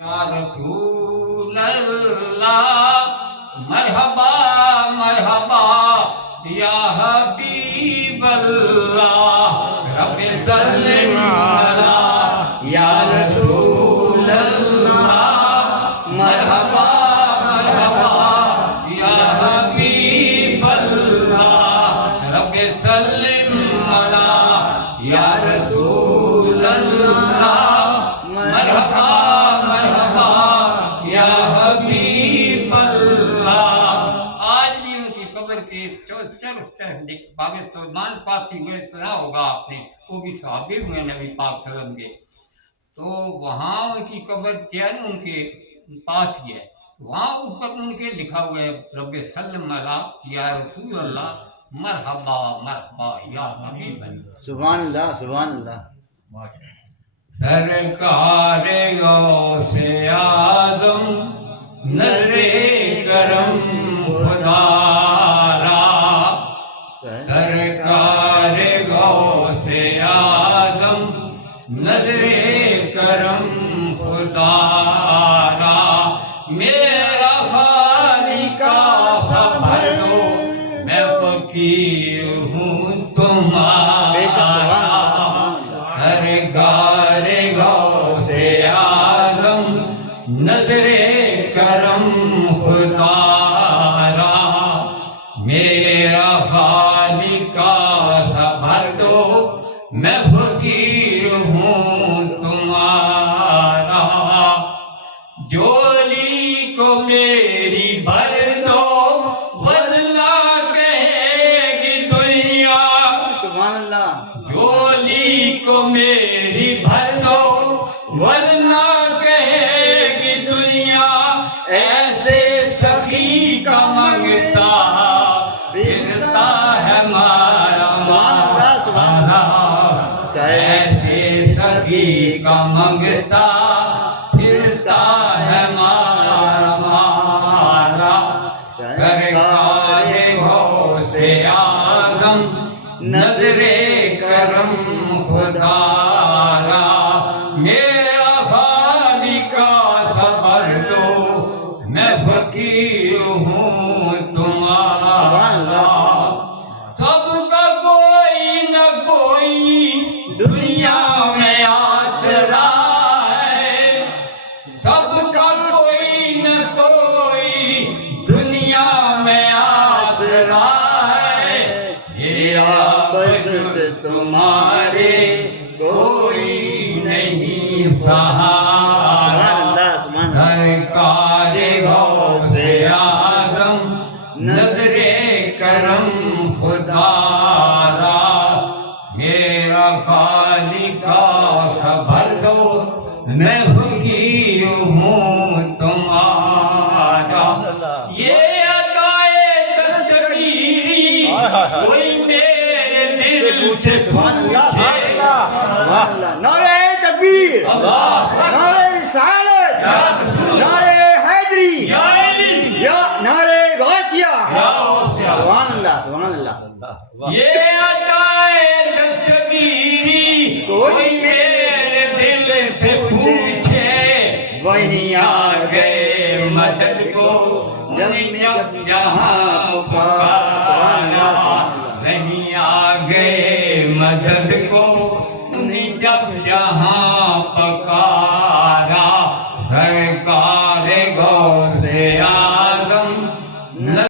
یا رسول اللہ مرحبا مرحبا یا حبیب اللہ رب سلم علی یا رسول اللہ مرحبا مرحبا یا حبیب اللہ رب سلم علی یا رسول اللہ مرحبا باب سلمان پاک کی میں سنا ہوگا آپ نے، وہ بھی صحابی ہوئے نبی پاک صلی اللہ علیہ وسلم کے، تو وہاں ان کی قبر کیا ہے ان کے پاس ہی ہے، وہاں اوپر ان کے لکھا ہوا ہے رب سلم علی یا رسول اللہ مرحبا مرحبا یا حبیب اللہ۔ سبحان اللہ سبحان اللہ۔ سرکار غوث اعظم نظر کرم خدا سرکار غوث اعظم نظر کرم خدا را میرا خالق سب لو میں فقیر ہوں تمہارا سرکار غوث اعظم نظر کرم خدا را میرا میں فقیر ہوں تمہارا، جولی کو میری بھر دو ورنہ کہے گی دنیا، سبحان اللہ، جولی کو میری بھر دو ورنہ کہے گی دنیا، ایسے سخی کا منگتا پھرتا ہے مارا ایسے سخی کا منگتا پھرتا ہے مارا مارا سرکار غوث اعظم نظر کرم خدا را میرا خالق صبر دو میں فقیر ہوں تمہارا، سب کا کوئی نہ کوئی دنیا میں آسرا ہے، سب کا کوئی نہ کوئی دنیا میں آسرا ہے، میرا بس تمہارے کوئی نہیں سہارا، سرکار غوث اعظم نظر کرم خدا را میرا خالق صبر دو میں فقیر ہوں تمہارا، یہ عطائے تکبیری کوئی میرے دل سے پوچھے، نعرہ تکبیر، نعرہ رسالت، نعرہ حیدری، یا نعرہ غوثیہ، سبحان اللہ سبحان اللہ۔ یہ عطائے تکبیری کوئی میرے دل سے پوچھے، وہیں آ گئے مدد کو جب جہاں پکارا، وہیں آ گئے مدد کو